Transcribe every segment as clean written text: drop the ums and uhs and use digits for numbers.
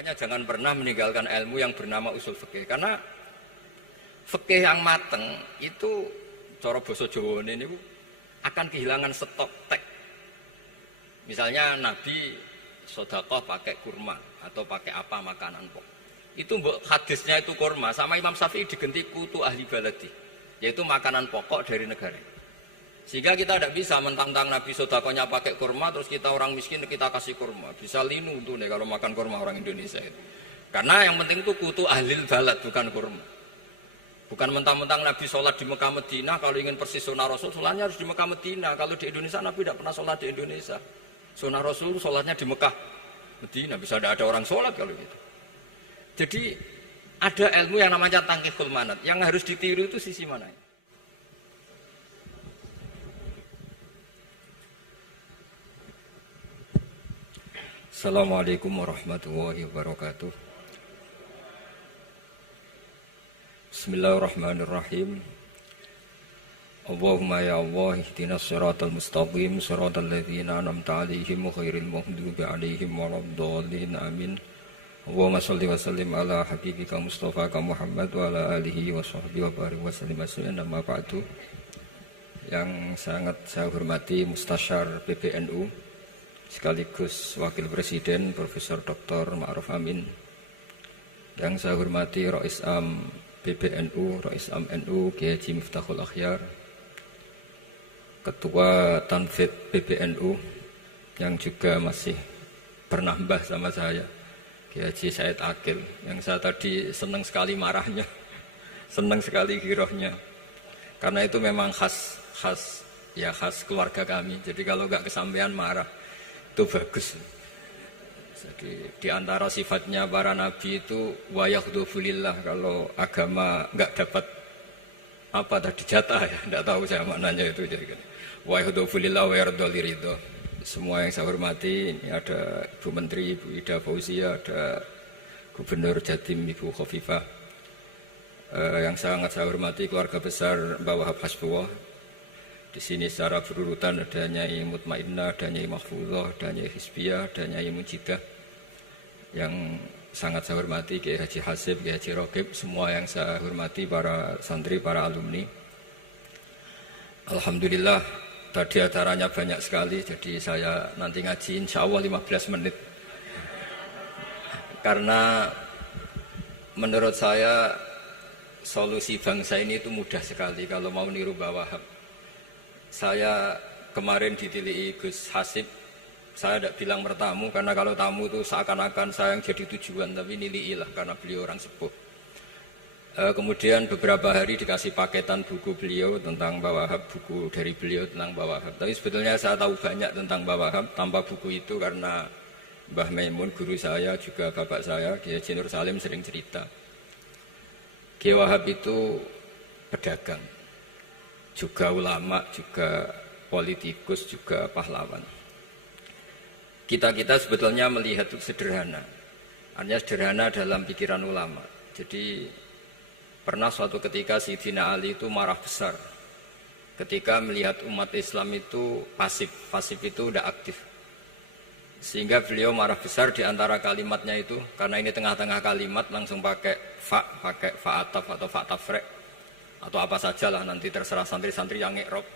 Makanya jangan pernah meninggalkan ilmu yang bernama usul fikih. Karena fikih yang mateng itu cara basa Jawa ini akan kehilangan stok teks. Misalnya Nabi sedekah pakai kurma atau pakai apa makanan pokok. Itu hadisnya itu kurma, sama Imam Syafi'i digenti kutu ahli baladi, yaitu makanan pokok dari negara. Sehingga kita tidak bisa mentang-mentang Nabi sedekahnya pakai kurma, terus kita orang miskin kita kasih kurma. Bisa linu tuh nih kalau makan kurma orang Indonesia itu. Karena yang penting itu kutu ahli balad, bukan kurma. Bukan mentang-mentang Nabi sholat di Mekah Medina, kalau ingin persis sunnah Rasul, sholatnya harus di Mekah Medina. Kalau di Indonesia Nabi tidak pernah sholat di Indonesia. Sunnah Rasul sholatnya di Mekah Medina, bisa ada orang sholat kalau gitu. Jadi ada ilmu yang namanya tangkiful manat, yang harus ditiru itu sisi mana? Assalamualaikum warahmatullahi wabarakatuh. Bismillahirrahmanirrahim. Allahumma ya Allah ihdinas siratal mustaqim siratal ladzina an'amta 'alaihim ghairil maghdubi 'alaihim waladdallin amin. Allahumma shalli wa sallim ala habibika Mustafa Muhammad wa ala alihi wa sahbihi wa barik wa sallim amma ba'du. Yang sangat saya hormati Mustasyar PBNU sekaligus Wakil Presiden Profesor Dr. Ma'ruf Amin. Yang saya hormati Rais Am PBNU, Rais Am NU Kiai Haji Miftahul Akhyar, Ketua Tanfid PBNU yang juga masih pernah mbah sama saya, Kiai Haji Said Akil, yang saya tadi senang sekali marahnya, senang sekali girohnya, karena itu memang khas keluarga kami. Jadi kalau nggak kesampaian marah itu bagus. Jadi di antara sifatnya para nabi itu wayakhdufulillah, kalau agama nggak dapat apa tadi jatah ya, nggak tahu saya maknanya itu. Jadi wayakhdufulillah wayardoliridho. Semua yang saya hormati, ini ada Ibu Menteri, Ibu Ida Fauzia, ada Gubernur Jatim, Ibu Khofifah. Yang sangat saya hormati keluarga besar Mbak Wahab Hasbullah. Di sini secara berurutan ada Nyai Mutmainnah, ada Nyai Mahfuzah, ada Nyai Hizbiyah, ada Nyai Mujidah. Yang sangat saya hormati Kiai Haji Hasib, Kiai Haji Rokib, semua yang saya hormati para santri, para alumni. Alhamdulillah tadi acaranya banyak sekali, jadi saya nanti ngaji insya Allah 15 menit. Karena menurut saya solusi bangsa ini itu mudah sekali kalau mau niru Mbah Wahab. Saya kemarin ditilihi Gus Hasib, saya tidak bilang bertamu, karena kalau tamu itu seakan-akan saya yang jadi tujuan, tapi niliilah karena beliau orang sepuh. Kemudian beberapa hari dikasih paketan buku beliau tentang Mbah Wahab, buku dari beliau tentang Mbah Wahab. Tapi sebetulnya saya tahu banyak tentang Mbah Wahab tanpa buku itu, karena Mbah Maimun, guru saya, juga bapak saya, Kiai Haji Nur Salim sering cerita. Kiai Wahab itu pedagang, juga ulama, juga politikus, juga pahlawan. Kita sebetulnya melihat itu sederhana, artinya sederhana dalam pikiran ulama. Jadi pernah suatu ketika Sayyidina Ali itu marah besar ketika melihat umat Islam itu pasif itu tidak aktif. Sehingga beliau marah besar di antara kalimatnya itu, karena ini tengah-tengah kalimat langsung pakai fa'ataf atau fa'tafrek atau apa sajalah, nanti terserah santri-santri yang iqrob.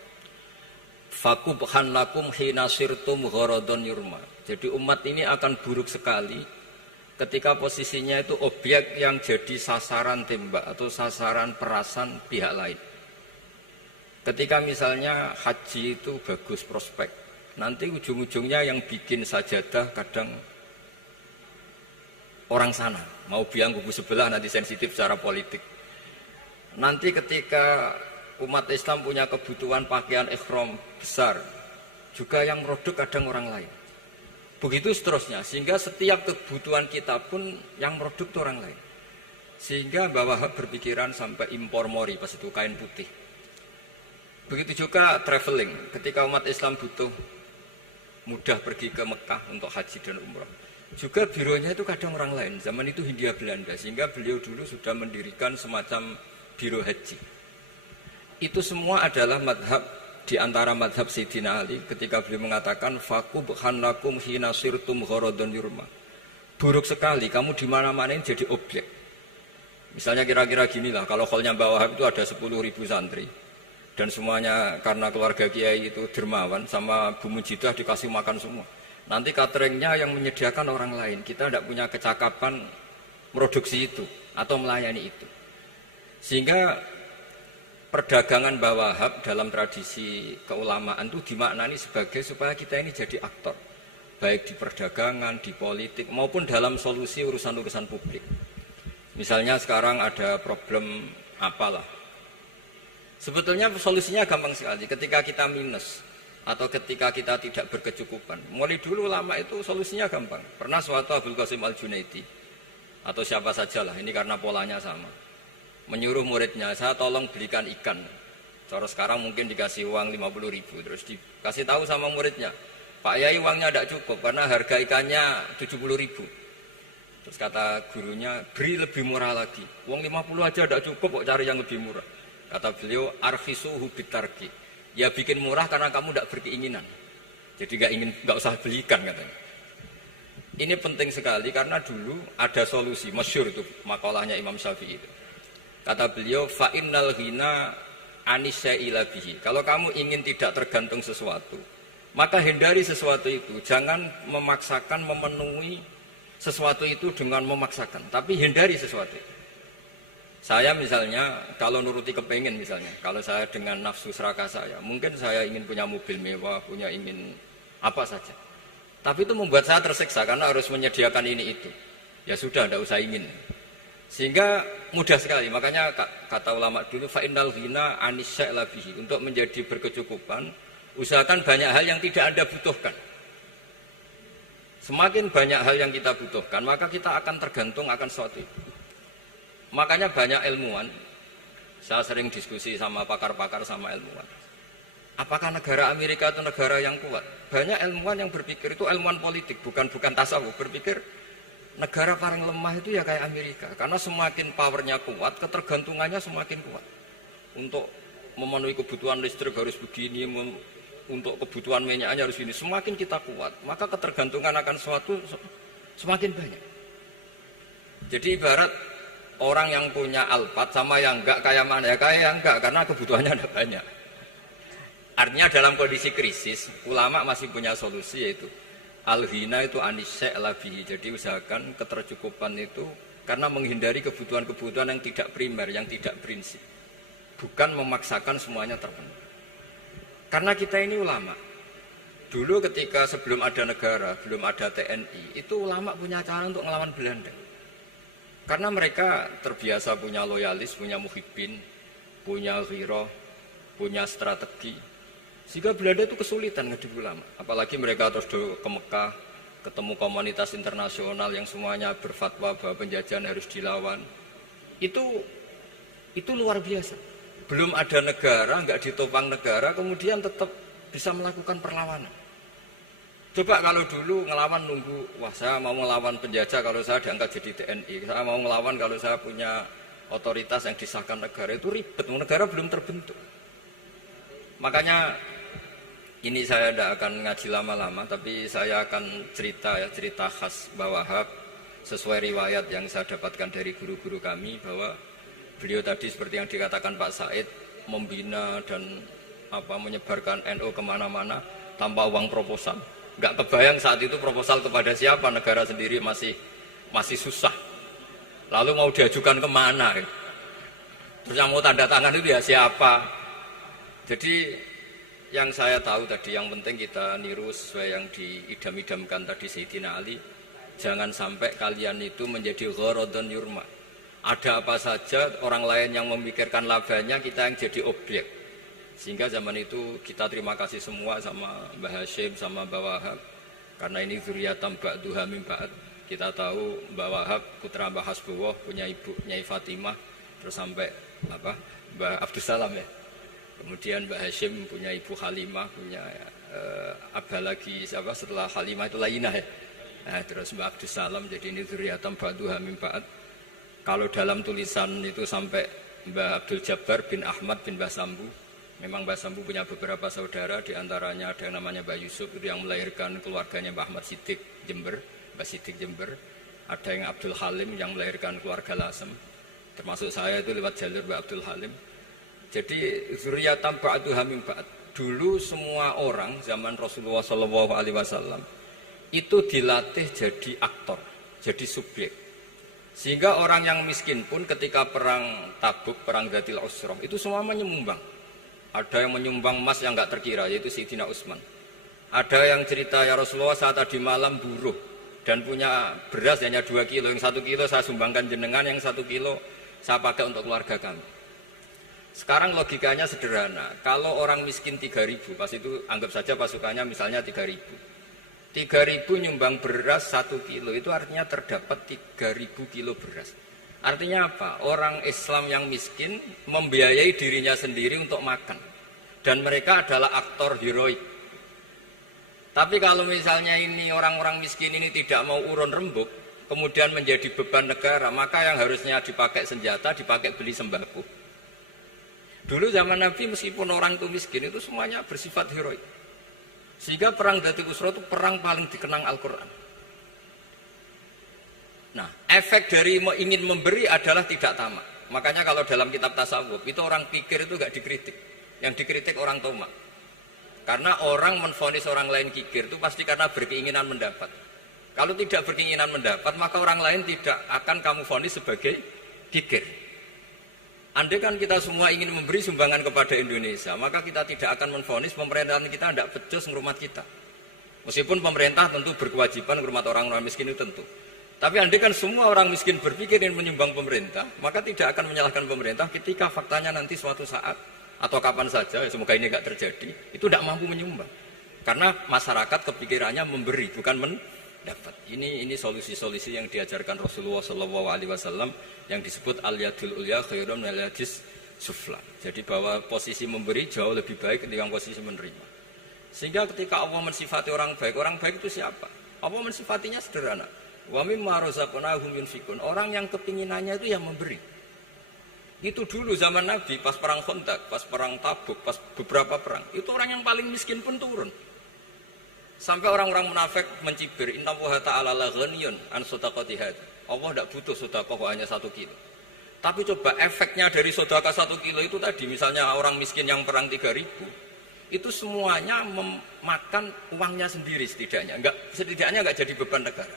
Fakubhan lakum hina sirtum gharadun yurma. Jadi umat ini akan buruk sekali ketika posisinya itu objek yang jadi sasaran tembak atau sasaran perasan pihak lain. Ketika misalnya haji itu bagus prospek, nanti ujung-ujungnya yang bikin sajadah kadang orang sana, mau biang kubu sebelah, nanti sensitif secara politik. Nanti ketika umat Islam punya kebutuhan pakaian ihram besar, juga yang produk kadang orang lain. Begitu seterusnya, sehingga setiap kebutuhan kita pun yang produk itu orang lain. Sehingga Mbah Wahab berpikiran sampai impor mori, pas itu kain putih. Begitu juga traveling, ketika umat Islam butuh mudah pergi ke Mekah untuk haji dan umrah, juga bironya itu kadang orang lain. Zaman itu Hindia Belanda, sehingga beliau dulu sudah mendirikan semacam biro haji. Itu semua adalah madhab, di antara madhab Sayyidina Ali ketika beliau mengatakan fakubhan lakum hina sirtum gharadun yurma. buruk sekali kamu di mana-mana ini jadi objek. Misalnya kira-kira gini lah, kalau hallnya Mbak Wahab itu ada 10.000 santri dan semuanya karena keluarga kiai itu dermawan sama Bu Mujidah dikasih makan semua. Nanti cateringnya yang menyediakan orang lain, kita tidak punya kecakapan produksi itu atau melayani itu. Sehingga perdagangan Mbah Wahab dalam tradisi keulamaan itu dimaknani sebagai supaya kita ini jadi aktor, baik di perdagangan, di politik, maupun dalam solusi urusan-urusan publik. Misalnya sekarang ada problem apalah. Sebetulnya solusinya gampang sekali. Ketika kita minus atau ketika kita tidak berkecukupan, mulai dulu ulama itu solusinya gampang. Pernah suatu Abdul Qasim Al-Junaidi atau siapa sajalah, ini karena polanya sama, menyuruh muridnya, saya tolong belikan ikan. Cara sekarang mungkin dikasih uang 50.000, terus dikasih tahu sama muridnya, Pak Yai uangnya tidak cukup karena harga ikannya 70.000. Terus kata gurunya, beri lebih murah lagi, uang 50 aja tidak cukup kok, cari yang lebih murah. Kata beliau, arfisuhu bitarki, ya bikin murah karena kamu tidak berkeinginan, jadi nggak usah belikan katanya. Ini penting sekali karena dulu ada solusi masyhur itu makalahnya Imam Syafi'i itu. Kata beliau, fa innal ghina anisyaila bihi. Kalau kamu ingin tidak tergantung sesuatu, maka hindari sesuatu itu. Jangan memaksakan memenuhi sesuatu itu dengan memaksakan, tapi hindari sesuatu itu. Saya misalnya kalau nuruti kepengin, misalnya kalau saya dengan nafsu serakah saya, mungkin saya ingin punya mobil mewah, punya ingin apa saja, tapi itu membuat saya tersiksa karena harus menyediakan ini itu. Ya sudah, tidak usah ingin. Sehingga mudah sekali. Makanya kata ulama dulu, fa innal ghina anisyaila bihi. Untuk menjadi berkecukupan, usahakan banyak hal yang tidak Anda butuhkan. Semakin banyak hal yang kita butuhkan, maka kita akan tergantung akan sesuatu itu. Makanya banyak ilmuwan, saya sering diskusi sama pakar-pakar sama ilmuwan. Apakah negara Amerika itu negara yang kuat? Banyak ilmuwan yang berpikir itu ilmuwan politik, bukan tasawuf, berpikir negara paling lemah itu ya kayak Amerika. Karena semakin powernya kuat, ketergantungannya semakin kuat. Untuk memenuhi kebutuhan listrik harus begini, untuk kebutuhan minyaknya harus ini. Semakin kita kuat, maka ketergantungan akan sesuatu semakin banyak. Jadi ibarat orang yang punya Alphard sama yang enggak, kayak mana ya? Kayak yang enggak, karena kebutuhannya ada banyak. Artinya dalam kondisi krisis, ulama masih punya solusi, yaitu al-ghina itu anisyaila bihi. Jadi usahakan ketercukupan itu karena menghindari kebutuhan-kebutuhan yang tidak primer, yang tidak prinsip. Bukan memaksakan semuanya terpenuhi. Karena kita ini ulama. Dulu ketika sebelum ada negara, belum ada TNI, itu ulama punya cara untuk melawan Belanda. Karena mereka terbiasa punya loyalis, punya muhibbin, punya ghirah, punya strategi. Sehingga Belanda itu kesulitan ngedip ulama. Apalagi mereka terus ke Mekah, ketemu komunitas internasional yang semuanya berfatwa bahwa penjajahan harus dilawan. Itu luar biasa. Belum ada negara, nggak ditopang negara, kemudian tetap bisa melakukan perlawanan. Coba kalau dulu ngelawan nunggu, wah saya mau ngelawan penjajah kalau saya diangkat jadi TNI, saya mau ngelawan kalau saya punya otoritas yang disahkan negara, itu ribet, negara belum terbentuk. Makanya ini saya tidak akan ngaji lama-lama, tapi saya akan cerita khas Mbah Wahab sesuai riwayat yang saya dapatkan dari guru-guru kami, bahwa beliau tadi seperti yang dikatakan Pak Said, membina dan menyebarkan NU kemana-mana tanpa uang proposal. Nggak kebayang saat itu proposal kepada siapa, negara sendiri masih susah. Lalu mau diajukan kemana? Terus yang mau tanda tangan itu ya siapa? Jadi yang saya tahu tadi, yang penting kita niru sesuai yang diidam-idamkan tadi Sayyidina Ali. Jangan sampai kalian itu menjadi gharadun yurma. Ada apa saja orang lain yang memikirkan labanya, kita yang jadi objek. Sehingga zaman itu kita terima kasih semua sama Mbah Hashim, sama Mbah Wahab. Karena ini zuriyatam ba'duha min ba'd. Kita tahu Mbah Wahab putra Mbah Hasbullah, punya ibu Nyai Fatimah, terus sampai Mbah Abdus Salam ya. Kemudian Mbah Hashim punya ibu Halimah, punya Abah lagi setelah Halimah itu Lainah ya. Nah, terus Mbah Abdus Salam, jadi ini zuriyatam ba'duha min ba'd. Kalau dalam tulisan itu sampai Mbah Abdul Jabbar bin Ahmad bin Mbah Sambu. Memang Mbah Sambu punya beberapa saudara, diantaranya ada yang namanya Mbah Yusuf, itu yang melahirkan keluarganya Mbah Ahmad Siddiq Jember, Mbah Siddiq Jember. Ada yang Abdul Halim yang melahirkan keluarga Lasem, termasuk saya itu lewat jalur Mbak Abdul Halim. Jadi zuriyatam ba'duha min ba'd. Dulu semua orang zaman Rasulullah SAW itu dilatih jadi aktor, jadi subjek. Sehingga orang yang miskin pun ketika perang Tabuk, perang Dzatil Usra, itu semua menyumbang. Ada yang menyumbang emas yang enggak terkira, yaitu Sayyidina Utsman. Ada yang cerita, ya Rasulullah saat tadi malam buruh dan punya beras hanya 2 kilo, yang 1 kilo saya sumbangkan jenengan, yang 1 kilo saya pakai untuk keluarga kami. Sekarang logikanya sederhana, kalau orang miskin 3.000, pas itu anggap saja pasukannya misalnya 3.000. 3.000 nyumbang beras 1 kilo, itu artinya terdapat 3.000 kilo beras. Artinya apa? Orang Islam yang miskin membiayai dirinya sendiri untuk makan. Dan mereka adalah aktor heroik. Tapi kalau misalnya ini orang-orang miskin ini tidak mau urun rembuk, kemudian menjadi beban negara, maka yang harusnya dipakai senjata, dipakai beli sembako. Dulu zaman Nabi meskipun orang itu miskin, itu semuanya bersifat heroik. Sehingga perang Dzatil Usra itu perang paling dikenang Al-Quran. Nah, efek dari ingin memberi adalah tidak tamak. Makanya kalau dalam kitab tasawuf, itu orang pikir itu gak dikritik. Yang dikritik orang tomak. Karena orang menvonis orang lain kikir itu pasti karena berkeinginan mendapat. Kalau tidak berkeinginan mendapat, maka orang lain tidak akan kamu vonis sebagai kikir. Andai kan kita semua ingin memberi sumbangan kepada Indonesia, maka kita tidak akan menvonis pemerintahan kita tidak becus ngurmat kita. Meskipun pemerintah tentu berkewajiban ngurmat orang-orang miskin itu tentu. Tapi andai kan semua orang miskin berpikir ingin menyumbang pemerintah, maka tidak akan menyalahkan pemerintah ketika faktanya nanti suatu saat atau kapan saja, semoga ini tidak terjadi, itu tidak mampu menyumbang. Karena masyarakat kepikirannya memberi, bukan mendapat. Ini solusi-solusi yang diajarkan Rasulullah SAW yang disebut al-yadul ulya khairun minal yadis sufla. Jadi bahwa posisi memberi jauh lebih baik ketimbang posisi menerima. Sehingga ketika Allah mensifati orang baik itu siapa? Allah mensifatinya sederhana. Wa mimma razaqnahum yunfikun. Orang yang kepinginannya itu yang memberi. Itu dulu zaman Nabi, pas perang Khandaq, pas perang Tabuk, pas beberapa perang, itu orang yang paling miskin pun turun. Sampai orang-orang munafik mencibir, innallaha ta'ala la ghaniyun an shadaqati hadza. Allah tidak butuh sedekah hanya 1 kilo. Tapi coba efeknya dari sedekah 1 kilo itu tadi, misalnya orang miskin yang perang 3.000, itu semuanya memakan uangnya sendiri setidaknya enggak jadi beban negara.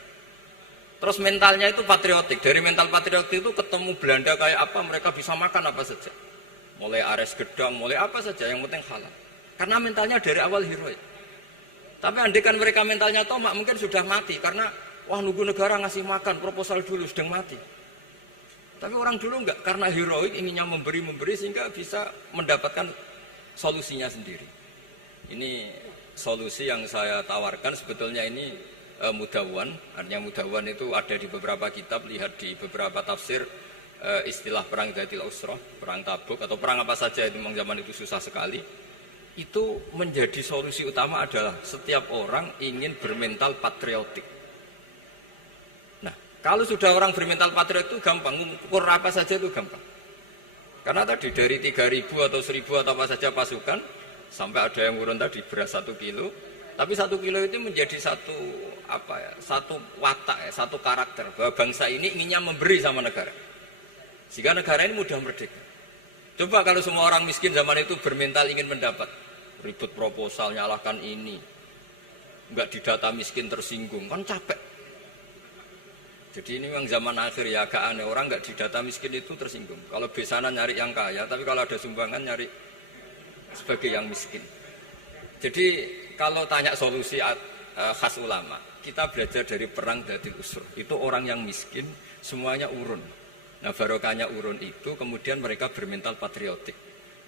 Terus mentalnya itu patriotik. Dari mental patriotik itu ketemu Belanda kayak apa, mereka bisa makan apa saja. Mulai ares gedang, mulai apa saja, yang penting halal. Karena mentalnya dari awal heroik. Tapi andikan mereka mentalnya tomak, mungkin sudah mati. Karena, wah nunggu negara ngasih makan, proposal dulu, sedang mati. Tapi orang dulu enggak, karena heroik inginnya memberi sehingga bisa mendapatkan solusinya sendiri. Ini solusi yang saya tawarkan sebetulnya ini mudawwan, artinya mudawwan itu ada di beberapa kitab, lihat di beberapa tafsir istilah perang Dzatil Usra, perang Tabuk atau perang apa saja itu memang zaman itu susah sekali. Itu menjadi solusi utama adalah setiap orang ingin bermental patriotik. Nah, kalau sudah orang bermental patriotik itu gampang, ukur apa saja itu gampang. Karena tadi dari 3.000 atau 1.000 atau apa saja pasukan, sampai ada yang urun tadi beras 1 kilo, tapi 1 kilo itu menjadi satu watak, satu karakter bahwa bangsa ini inginnya memberi sama negara. Sehingga negara ini mudah merdeka. Coba kalau semua orang miskin zaman itu bermental ingin mendapat, ribut proposal, nyalahkan ini, enggak didata miskin tersinggung, kan capek. Jadi ini memang zaman akhir ya, agak aneh, orang enggak didata miskin itu tersinggung. Kalau besanan nyari yang kaya, tapi kalau ada sumbangan nyari sebagai yang miskin. Jadi kalau tanya solusi khas ulama, kita belajar dari perang Dzatil Usra. Itu orang yang miskin semuanya urun. Nah, barokahnya urun itu kemudian mereka bermental patriotik.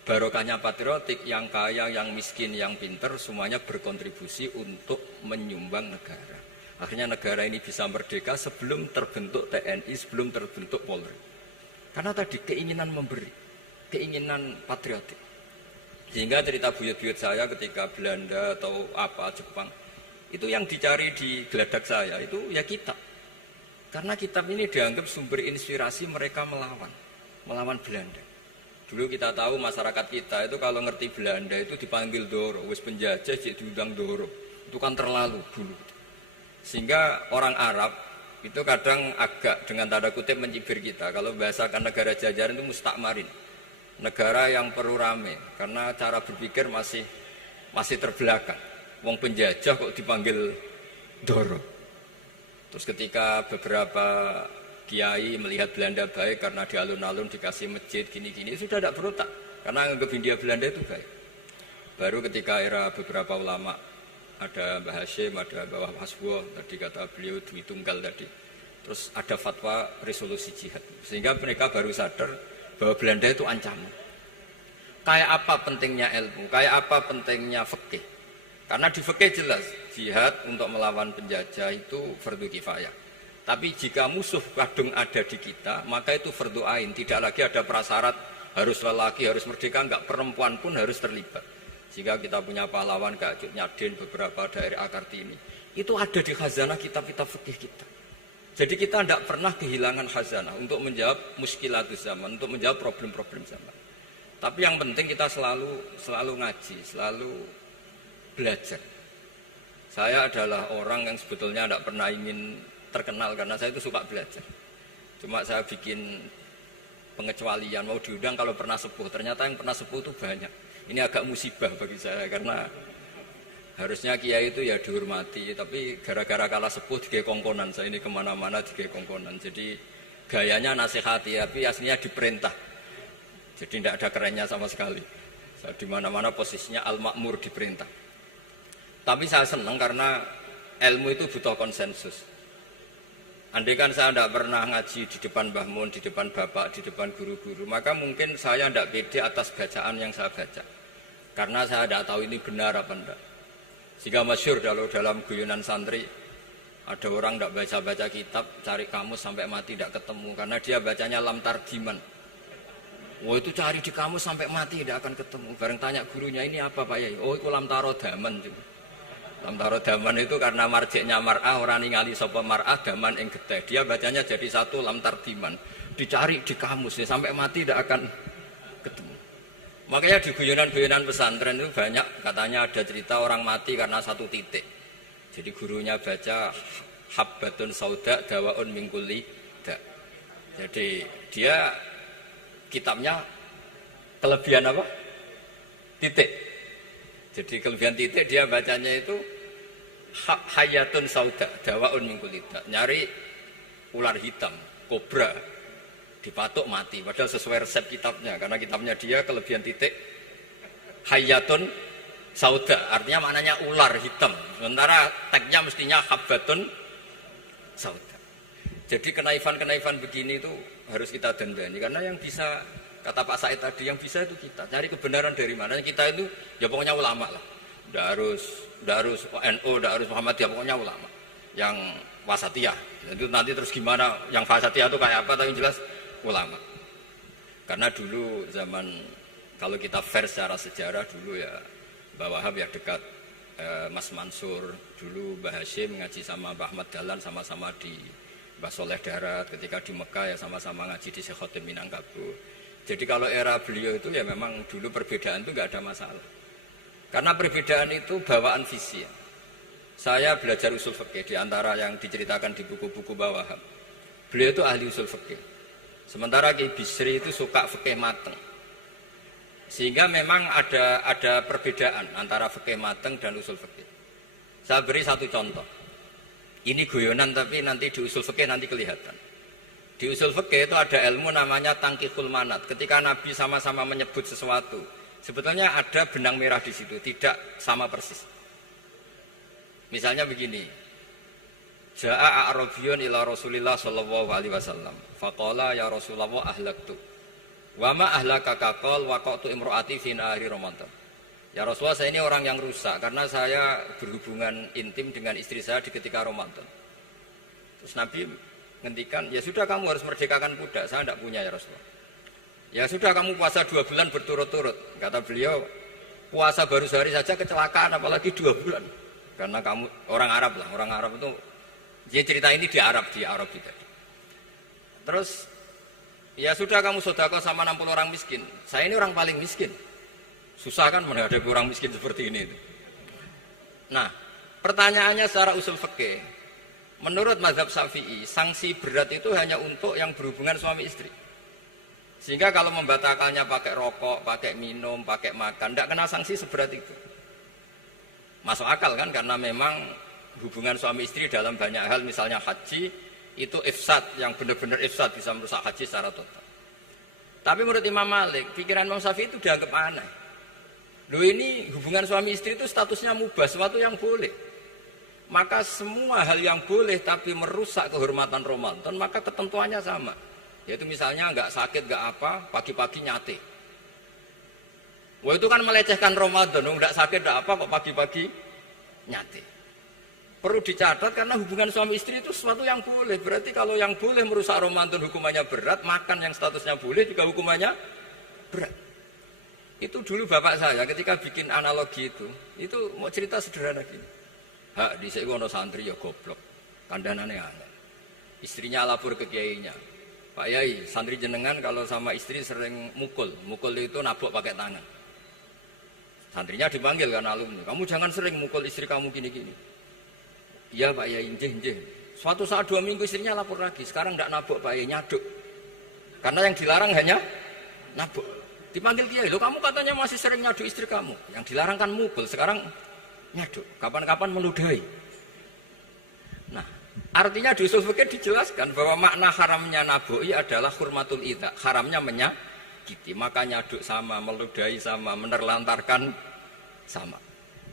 Barokahnya patriotik, yang kaya, yang miskin, yang pinter semuanya berkontribusi untuk menyumbang negara. Akhirnya negara ini bisa merdeka sebelum terbentuk TNI, sebelum terbentuk Polri. Karena tadi keinginan memberi, keinginan patriotik. Sehingga cerita buyut-buyut saya ketika Belanda atau apa Jepang, itu yang dicari di geladak saya itu ya kitab. Karena kitab ini dianggap sumber inspirasi mereka melawan Belanda. Dulu kita tahu masyarakat kita itu kalau ngerti Belanda itu dipanggil Doro, wis penjajah jadi diundang Doro. Itu kan terlalu dulu. Sehingga orang Arab itu kadang agak dengan tanda kutip mencibir kita. Kalau bahasakan negara jajahan itu mustakmarin, negara yang perlu rame karena cara berpikir masih terbelakang. Wong penjajah kok dipanggil Doro. Terus ketika beberapa kiai melihat Belanda baik karena di alun-alun dikasih masjid gini-gini, sudah tidak berontak karena anggap Hindia Belanda itu baik. Baru ketika era beberapa ulama, ada Mbah Hashim, ada Mbah Hasbuh, tadi kata beliau Dwi Tunggal tadi. Terus ada fatwa resolusi jihad. Sehingga mereka baru sadar bahwa Belanda itu ancaman. Kayak apa pentingnya ilmu, kayak apa pentingnya fikih. Karena di fikih jelas, jihad untuk melawan penjajah itu fardu kifayah. Tapi jika musuh kadung ada di kita, maka itu fardu ain. Tidak lagi ada prasyarat harus lelaki, harus merdeka, enggak, perempuan pun harus terlibat. Jika kita punya pahlawan kayak Cut Nyadin, beberapa daerah Kartini, itu ada di khazanah kitab-kitab fikih kita. Jadi kita tidak pernah kehilangan khazanah untuk menjawab muskilatus zaman, untuk menjawab problem-problem zaman. Tapi yang penting kita selalu ngaji, selalu belajar. Saya adalah orang yang sebetulnya tidak pernah ingin terkenal karena saya itu suka belajar. Cuma saya bikin pengecualian, mau diundang kalau pernah sepuh. Ternyata yang pernah sepuh itu banyak. Ini agak musibah bagi saya karena harusnya kiai itu ya dihormati, tapi gara-gara kalah sepuh digawe kongkonan. Saya ini kemana-mana digawe kongkonan. Jadi gayanya nasihati, tapi aslinya diperintah. Jadi tidak ada kerennya sama sekali. Saya di mana-mana posisinya al-ma'mur, diperintah. Tapi saya senang karena ilmu itu butuh konsensus. Andai kan saya tidak pernah ngaji di depan Mbah Mun, di depan bapak, di depan guru-guru, maka mungkin saya tidak pede atas bacaan yang saya baca. Karena saya tidak tahu ini benar apa enggak. Jika masyhur dalam guyonan santri, ada orang tidak baca-baca kitab, cari kamus sampai mati tidak ketemu. Karena dia bacanya lam tardiman. Wah itu cari di kamus sampai mati tidak akan ketemu. Bareng tanya gurunya, ini apa Pak Yai? Oh itu lam tarodaman. Lam tarodaman itu karena marjiknya mar'ah, orang ningali sapa mar'ah daman ing getih. Dia bacanya jadi satu lam tardiman. Dicari di kamus ya, sampai mati tidak akan ketemu. Makanya di guyonan-guyonan pesantren itu banyak katanya ada cerita orang mati karena satu titik. Jadi gurunya baca habbatun sauda dawaun min kulli da. Jadi dia kitabnya kelebihan apa? Titik. Jadi kelebihan titik dia bacanya itu hayatun sauda dawaun min kulli da. Nyari ular hitam, kobra, dipatuk mati, padahal sesuai resep kitabnya, karena kitabnya dia kelebihan titik hayatun sauda, artinya maknanya ular hitam, sementara tagnya mestinya habbatun sauda. Jadi kenaifan-kenaifan begini itu harus kita dandani, karena yang bisa, kata Pak Said tadi, yang bisa itu kita cari kebenaran dari mana. Kita itu ya pokoknya ulama lah, tidak harus NU, tidak harus Muhammadiyah, pokoknya ulama yang wasatiyah. Itu nanti terus gimana yang wasatiyah itu kayak apa, tapi yang jelas ulama. Karena dulu zaman, kalau kita fair secara sejarah, dulu ya Mbah Wahab ya dekat Mas Mansur, dulu Mbah Hashim ngaji sama Mbah Ahmad Dahlan, sama-sama di Mbah Soleh Darat, ketika di Mekah ya sama-sama ngaji di Syekh Khotim Minangkabau. Jadi kalau era beliau itu ya memang dulu perbedaan itu nggak ada masalah, karena perbedaan itu bawaan visi ya. Saya belajar usul fikih di antara yang diceritakan di buku-buku Mbah Wahab, beliau itu ahli usul fikih. Sementara Ki Bisri itu suka fikih mateng. Sehingga memang ada perbedaan antara fikih mateng dan usul fikih. Saya beri satu contoh. Ini guyonan tapi nanti di usul fikih nanti kelihatan. Di usul fikih itu ada ilmu namanya tangkihul manat. Ketika Nabi sama-sama menyebut sesuatu, sebetulnya ada benang merah di situ, tidak sama persis. Misalnya begini. Ja'a a'rabiyun ila Rasulillah sallallahu alaihi wasallam. Faqala ya Rasulullah ahlaktu. Wa ma ahlaka qal waqatu imraati fi nahari Ramadan. Ya Rasulullah, saya ini orang yang rusak karena saya berhubungan intim dengan istri saya di ketika Ramadan. Terus Nabi ngendikan, ya sudah kamu harus merdekakan budak, saya tidak punya ya Rasulullah. Ya sudah kamu puasa 2 bulan berturut-turut. Kata beliau, puasa baru sehari saja kecelakaan apalagi 2 bulan. Karena kamu orang Arab lah, orang Arab itu dia cerita ini di Arab itu. Terus ya sudah kamu sedekah sama 60 orang miskin. Saya ini orang paling miskin. Susah kan menghadapi orang miskin seperti ini. Nah, pertanyaannya secara usul fikih. Menurut mazhab Syafi'i, sanksi berat itu hanya untuk yang berhubungan suami istri. Sehingga kalau membatalkannya pakai rokok, pakai minum, pakai makan, tidak kena sanksi seberat itu. Masuk akal kan, karena memang hubungan suami istri dalam banyak hal, misalnya haji, itu ifsad, yang benar-benar ifsad, bisa merusak haji secara total. Tapi menurut Imam Malik, pikiran Imam Syafi'i itu dianggap aneh. Loh, ini hubungan suami istri itu statusnya mubah, sesuatu yang boleh. Maka semua hal yang boleh tapi merusak kehormatan Ramadan, maka ketentuannya sama. Yaitu misalnya nggak sakit, nggak apa, pagi-pagi nyate. Wah, itu kan melecehkan Ramadan, nggak sakit, nggak apa, kok pagi-pagi nyate. Perlu dicatat karena hubungan suami istri itu sesuatu yang boleh. Berarti kalau yang boleh merusak Ramadan hukumannya berat, makan yang statusnya boleh juga hukumannya berat. Itu dulu bapak saya ketika bikin analogi itu mau cerita sederhana gini. Hak dhisik ono santri ya goblok. Kandhanane aneh. Istrinya lapor ke kiainya. Pak Yai, santri jenengan kalau sama istri sering mukul. Mukul itu nabok pakai tangan. Santrinya dipanggil kan alumni. Kamu jangan sering mukul istri kamu gini-gini. Iya Pak Yai, njih. Suatu saat 2 minggu istrinya lapor lagi. Sekarang enggak nabok Pak Yai, nyaduk. Karena yang dilarang hanya nabok. Dipanggil kiai, "Loh, kamu katanya masih sering nyaduk istri kamu. Yang dilarang kan mukul, sekarang nyaduk, kapan-kapan meludahi." Nah, artinya di usul fikih dijelaskan bahwa makna haramnya naboi adalah hurmatul idza, haramnya menyakiti. Maka nyaduk sama, meludahi sama, menerlantarkan sama.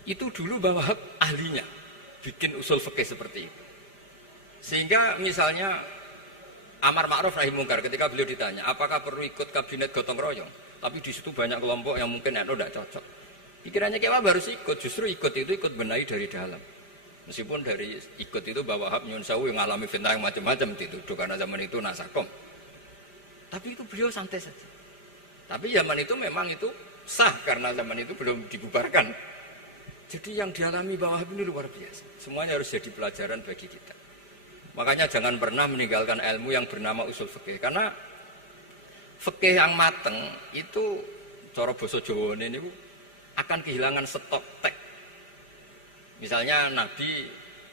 Itu dulu bahwa ahlinya bikin usul fikih seperti itu. Sehingga misalnya amar ma'ruf nahi mungkar, ketika beliau ditanya apakah perlu ikut kabinet gotong royong, tapi di situ banyak kelompok yang mungkin tidak cocok. Pikirannya Kiai Wahab harus ikut, justru ikut benahi dari dalam. Meskipun dari ikut itu bahwa Wahab nyun sewu yang mengalami fitnah yang macam-macam dituduh karena zaman itu nasakom. Tapi itu beliau santai saja. Tapi zaman itu memang itu sah karena zaman itu belum dibubarkan. Jadi yang dialami Mbah Wahab ini luar biasa. Semuanya harus jadi pelajaran bagi kita. Makanya jangan pernah meninggalkan ilmu yang bernama usul fikih, karena fikih yang mateng itu cara basa Jawa ini akan kehilangan stok teks. Misalnya Nabi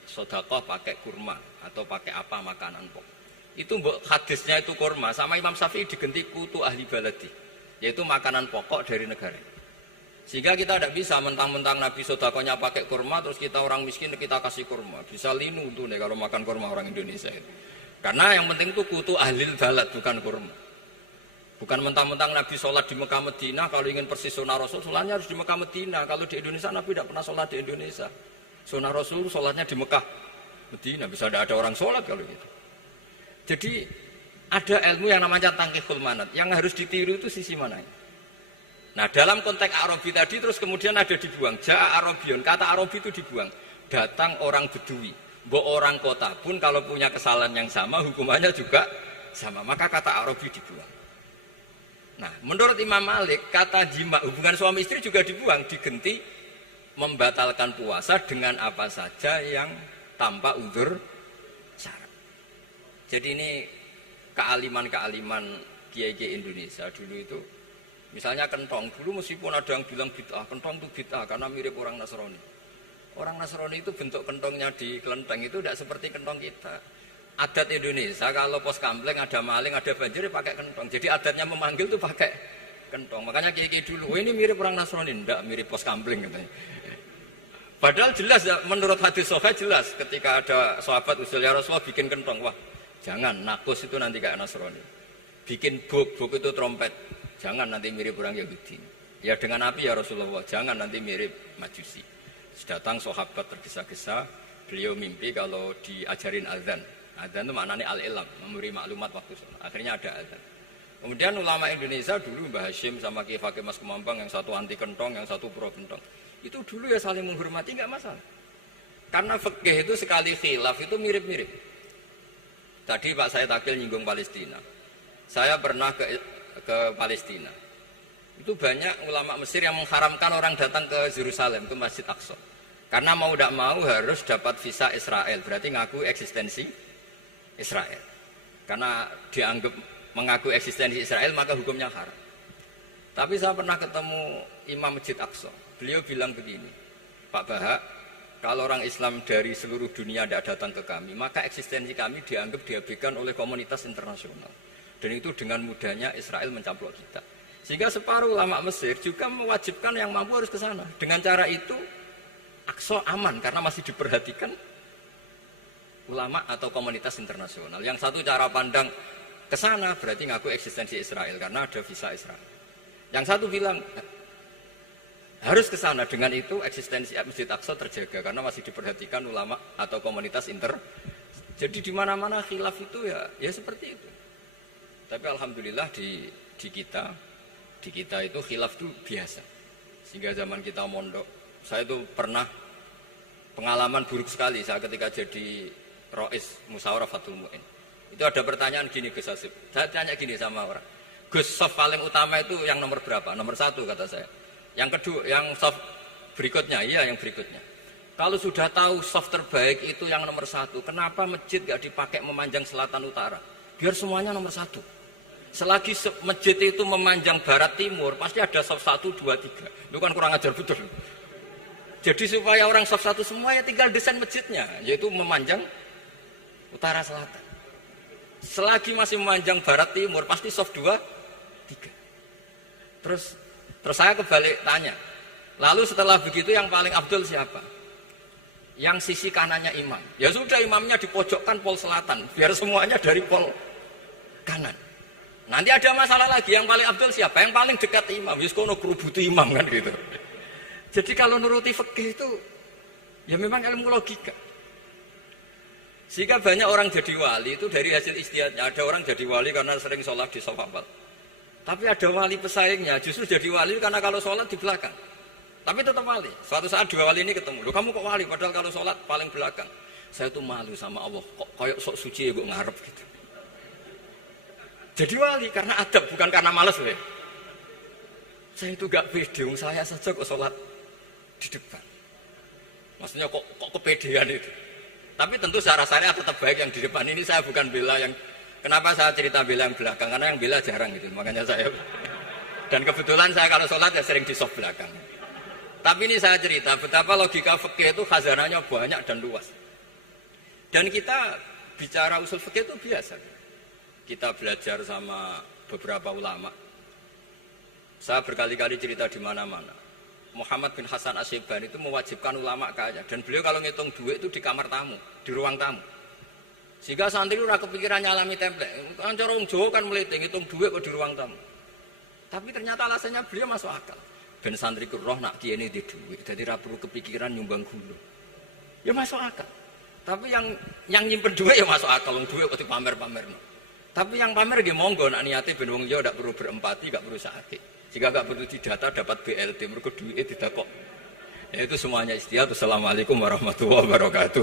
sedekah pakai kurma atau pakai apa makanan pokok. Itu hadisnya itu kurma, sama Imam Syafi'i digenti kutu ahli baladi, yaitu makanan pokok dari negara. Sehingga kita tidak bisa mentang-mentang Nabi sedekahnya pakai kurma terus kita orang miskin kita kasih kurma. Bisa linu tuh nih kalau makan kurma orang Indonesia itu. Karena yang penting itu kutu ahli balad, bukan kurma. Bukan mentang-mentang Nabi sholat di Mekah Medina, kalau ingin persis sunnah Rasul, sholatnya harus di Mekah Medina. Kalau di Indonesia Nabi tidak pernah sholat di Indonesia. Sunnah Rasul sholatnya di Mekah Medina, bisa tidak ada orang sholat kalau gitu. Jadi ada ilmu yang namanya tangkihul manat, yang harus ditiru itu sisi mananya. Nah dalam konteks Arabi tadi terus kemudian ada dibuang, Ja'a Arabion, kata Arabi itu dibuang. Datang orang Bedui, orang kota pun kalau punya kesalahan yang sama, hukumannya juga sama, maka kata Arabi dibuang. Nah, menurut Imam Malik, kata jima, hubungan suami istri juga dibuang, digenti membatalkan puasa dengan apa saja yang tanpa uzur syarat. Jadi ini kealiman-kealiman kiai-kiai Indonesia dulu itu, misalnya kentong, dulu meskipun ada yang bilang bid'ah, kentong itu bid'ah karena mirip orang Nasrani. Orang Nasrani itu bentuk kentongnya di kelenteng itu tidak seperti kentong kita. Adat Indonesia kalau pos kampleng ada maling, ada banjir pakai kentong. Jadi adatnya memanggil tuh pakai kentong. Makanya kiai-kiai dulu, ini mirip orang Nasrani, enggak mirip pos kampleng katanya. Padahal jelas menurut hadis sahih jelas ketika ada sahabat usul ya Rasulullah bikin kentong, wah jangan nakus itu nanti kayak Nasrani. Bikin buk itu trompet, jangan nanti mirip orang Yahudi. Ya dengan api ya Rasulullah, jangan nanti mirip Majusi. Datang sahabat tergesa-gesa, beliau mimpi kalau diajarin azan. Azan itu maknanya al-ilam, memberi maklumat waktu sholat. Akhirnya ada azan. Kemudian ulama Indonesia dulu Mbah Hashim sama Kiai Fakih Mas Kemampang, yang satu anti kentong, yang satu pro kentong. Itu dulu ya saling menghormati, nggak masalah. Karena fikih itu sekali khilaf itu mirip-mirip. Tadi Pak Said Akil nyinggung Palestina. Saya pernah ke Palestina. Itu banyak ulama Mesir yang mengharamkan orang datang ke Yerusalem, ke Masjid Aqsa. Karena mau tidak mau harus dapat visa Israel, berarti ngaku eksistensi Israel. Karena dianggap mengaku eksistensi Israel maka hukumnya haram. Tapi saya pernah ketemu Imam Masjid Aqsa. Beliau bilang begini, Pak Bahak, kalau orang Islam dari seluruh dunia tidak datang ke kami, maka eksistensi kami dianggap diabaikan oleh komunitas internasional. Dan itu dengan mudahnya Israel mencaplok kita. Sehingga separuh ulama Mesir juga mewajibkan yang mampu harus ke sana. Dengan cara itu, Aqsa aman karena masih diperhatikan ulama atau komunitas internasional. Yang satu cara pandang ke sana berarti ngaku eksistensi Israel karena ada visa Israel. Yang satu bilang harus ke sana, dengan itu eksistensi Masjid Aqsa terjaga karena masih diperhatikan ulama atau komunitas Jadi di mana-mana khilaf itu ya seperti itu. Tapi alhamdulillah di kita itu khilaf itu biasa. Sehingga zaman kita mondok, saya itu pernah pengalaman buruk sekali saya ketika jadi Rois Musyawarah Fathul Mu'in. Itu ada pertanyaan gini Gus Hasib. Saya tanya gini sama orang. Gus, soft paling utama itu yang nomor berapa? Nomor 1 kata saya. Yang kedua, yang soft berikutnya, iya yang berikutnya. Kalau sudah tahu soft terbaik itu yang nomor 1, kenapa masjid gak dipakai memanjang selatan utara? Biar semuanya nomor 1. Selagi masjid itu memanjang barat timur, pasti ada soft 1, 2, 3. Itu kan kurang ajar betul. Jadi supaya orang soft 1 semua ya tinggal desain masjidnya, yaitu memanjang utara selatan. Selagi masih memanjang barat timur, pasti soft 2, 3. Terus saya kebalik tanya, lalu setelah begitu yang paling abdul siapa? Yang sisi kanannya imam. Ya sudah, imamnya dipojokkan pol selatan, biar semuanya dari pol kanan. Nanti ada masalah lagi, yang paling abdul siapa? Yang paling dekat imam. Yuskono kerubuti imam kan gitu. Jadi kalau nuruti fikih itu, ya memang ilmu logika. Sehingga banyak orang jadi wali itu dari hasil ijtihadnya. Ada orang jadi wali karena sering sholat di shaf awal. Tapi ada wali pesaingnya, justru jadi wali karena kalau sholat di belakang. Tapi tetap wali. Suatu saat 2 wali ini ketemu. Loh, kamu kok wali? Padahal kalau sholat paling belakang. Saya tuh malu sama Allah. Kok kayak sok suci ya gue ngarep gitu. Jadi wali karena adab, bukan karena malas. Saya itu gak pede. Saya saja kok sholat di depan. Maksudnya kok kepedean itu. Tapi tentu secara syariat tetap baik yang di depan. Ini saya bukan bela yang... Kenapa saya cerita bela yang belakang? Karena yang bela jarang gitu, makanya saya. Dan kebetulan saya kalau sholat ya sering di soft belakang. Tapi ini saya cerita betapa logika fikih itu khazanahnya banyak dan luas. Dan kita bicara usul fikih itu biasa. Kita belajar sama beberapa ulama. Saya berkali-kali cerita di mana-mana. Muhammad bin Hasan Asyibani itu mewajibkan ulama kaya. Dan beliau kalau ngitung duit itu di kamar tamu, di ruang tamu. Sehingga santri itu kepikiran nyalami template. Kan cara wong Jawa kan meliti ngitung duit kok di ruang tamu. Tapi ternyata alasannya beliau masuk akal. Ben santri ku roh nak kiye di duit. Jadi ra perlu kepikiran nyumbang gulu. Ya masuk akal. Tapi yang nyimpen duit ya masuk akal, wong duit kok dipamer-pamerno. Tapi yang pamer nggih monggo nak niate ben wong Jawa ndak perlu berempati, nggak perlu sakit. Jika nggak perlu didata dapat BLT mergo duit didakok. Ya itu semuanya istihad. Assalamualaikum warahmatullahi wabarakatuh.